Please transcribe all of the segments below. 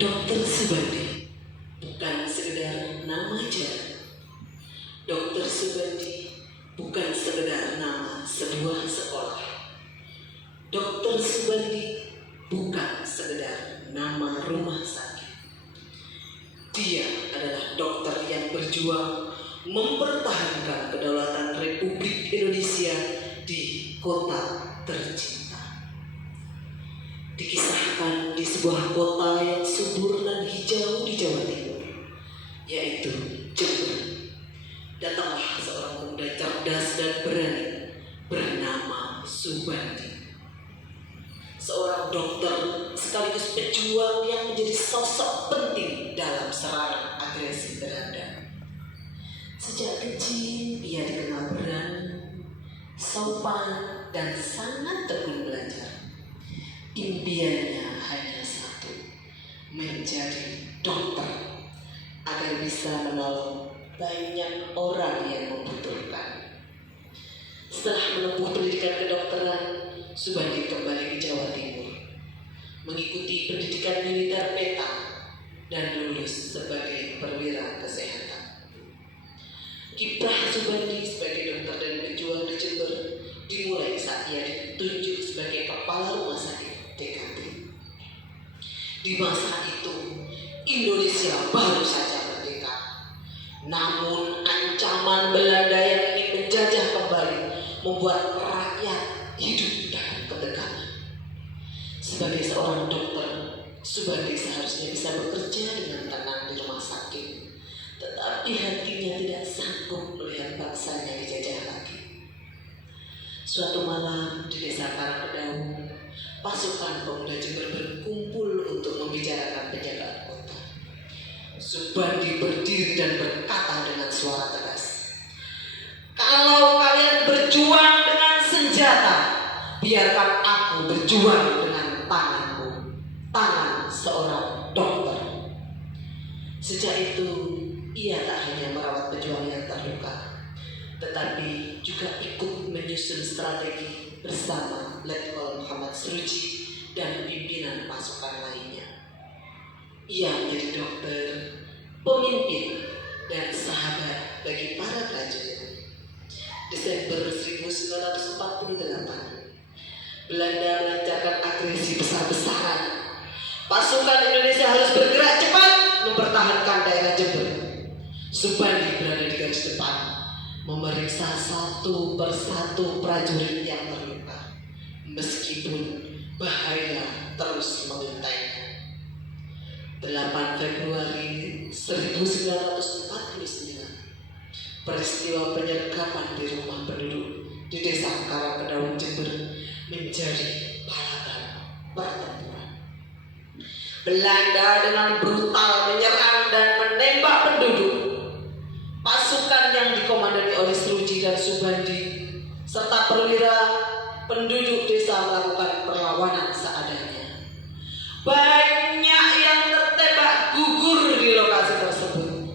Dokter Subandi bukan sekedar nama jalan. Dokter Subandi bukan sekedar nama sebuah sekolah. Dokter Subandi bukan sekedar nama rumah sakit. Dia adalah dokter yang berjuang mempertahankan kedaulatan Republik Indonesia di kota tercinta. Dikisahkan di sebuah kota yang subur dan hijau di Jawa Timur, yaitu Jember. Datanglah seorang pemuda cerdas dan berani bernama Subandi. Seorang dokter sekaligus pejuang yang menjadi sosok penting dalam serangan agresi terhadap. Sejak kecil ia dikenal berani, sopan, dan sangat tekun belajar. Impiannya hanya satu, menjadi dokter agar bisa menolong banyak orang yang membutuhkan. Setelah menempuh pendidikan kedokteran, Subandi kembali ke Jawa Timur, mengikuti pendidikan militer peta dan lulus sebagai perwira kesehatan. Kiprah Subandi sebagai dokter dan pejuang di Jember dimulai saat ia ditunjuk sebagai kepala rumah sakit TKP. Di masa itu, Indonesia baru saja merdeka. Namun ancaman Belanda yang ingin menjajah kembali membuat rakyat hidup dalam ketegangan. Sebagai seorang dokter, Subandi seharusnya bisa bekerja dengan tenang di rumah sakit, tetapi hatinya tidak sanggup melihat bangsanya dijajah lagi. Suatu malam di desa Karangkedau, pasukan pemuda Jember berkumpul untuk membicarakan penjagaan kota. Subandi berdiri dan berkata dengan suara tegas, "Kalau kalian berjuang dengan senjata, biarkan aku berjuang dengan tanganku, tangan seorang dokter." Sejak itu, ia tak hanya merawat pejuang yang terluka, tetapi juga ikut menyusun strategi bersama Letkol Muhammad Sruji dan pimpinan pasukan lainnya. Ia menjadi dokter, pemimpin, dan sahabat bagi para prajurit. Desember 1948, Belanda melancarkan agresi besar-besaran. Pasukan Indonesia harus bergerak cepat mempertahankan daerah Jember. Subandi berada di garis depan, memeriksa satu persatu prajurit yang terluka, meskipun bahaya terus mengintainya. 8 Februari 1949, peristiwa penyergapan di rumah penduduk di desa Karangkedau Jember menjadi pahlawan pertempuran. Belanda dengan brutal menyerang dan menembak penduduk. Pasukan yang dikomandani oleh Sruji dan Subandi serta perwira penduduk desa melakukan perlawanan seadanya. Banyak yang tertembak gugur di lokasi tersebut.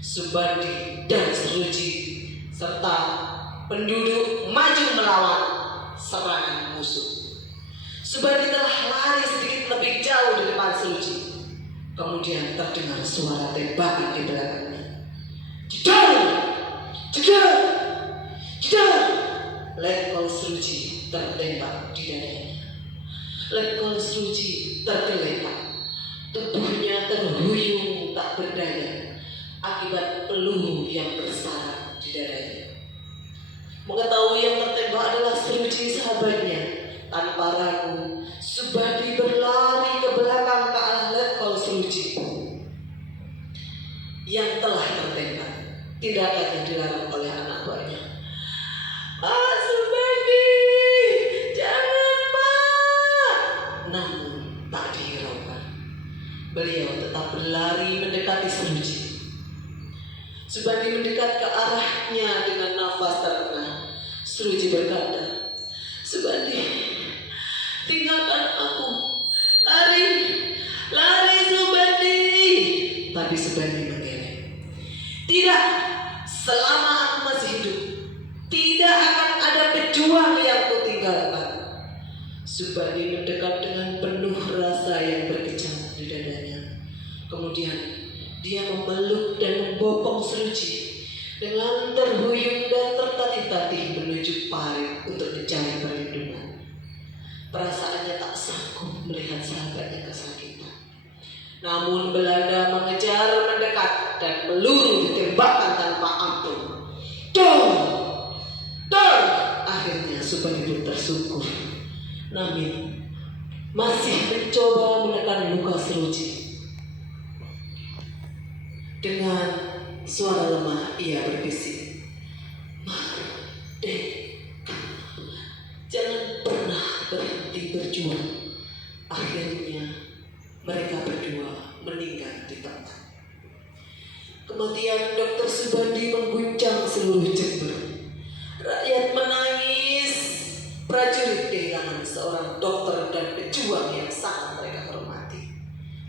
Subandi dan Sruji serta penduduk maju melawan serangan musuh. Subandi telah lari sedikit lebih jauh di depan Sruji. Kemudian terdengar suara tembakan di belakangnya. Jedar! Jedar! Jedar! Letkol Sruji tertembak di dadanya. Letkol Sruji tergeletak. Tubuhnya terhuyung tak berdaya akibat peluru yang bersarang di dadanya. Mengetahui yang tertembak adalah Sruji sahabatnya, tanpa ragu Subandi berlari ke belakang ke arah Letkol Sruji yang telah tertembak. Tidak akan dilarang oleh anak buahnya. "Pak Subandi, jangan Pak!" Namun tak dihiraukan. Beliau tetap berlari mendekati Sruji. Subandi mendekat ke arahnya dengan nafas terengah. Sruji berkata, "Subandi, tinggalkan aku. Lari, lari Subandi." Tapi Subandi mengelak. "Tidak, selama aku masih hidup, tidak akan ada pejuang yang kutinggalkan." Subandi mendekat dengan penuh rasa yang berkecamuk di dadanya. Dia memeluk dan membopong Seruci dengan terhuyung dan tertatih-tatih menuju parit untuk mencari perlindungan. Perasaannya tak sanggup melihat sahabatnya kesakitan. Namun Belanda mengejar mendekat dan peluru ditembakkan tanpa ampun. Dong! Dong! Akhirnya Subandi pun tersungkur. Namun masih mencoba menekan luka Seruci. Dengan suara lemah ia berbisik, "Merdeka, jangan pernah berhenti berjuang." Akhirnya mereka berdua meninggal di tempat. Kematian Dr. Subandi mengguncang seluruh Jember. Rakyat menangis. Prajurit kehilangan seorang dokter dan pejuang yang sangat mereka hormati.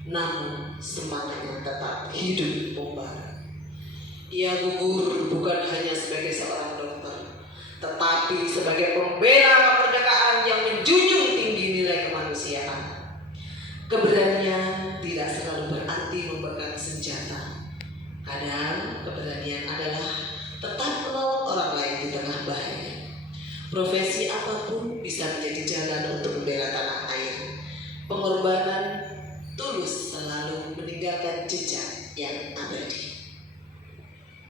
Namun semangatnya tetap hidup membara. Ia gugur bukan hanya sebagai seorang dokter, tetapi sebagai pembela kemerdekaan yang menjunjung tinggi nilai kemanusiaan. Keberanian tidak selalu berarti memegang senjata. Kadang keberanian adalah tetap menolong orang lain di tengah bahaya. Profesi apapun bisa menjadi jalan untuk membela tanah air. Pengorbanan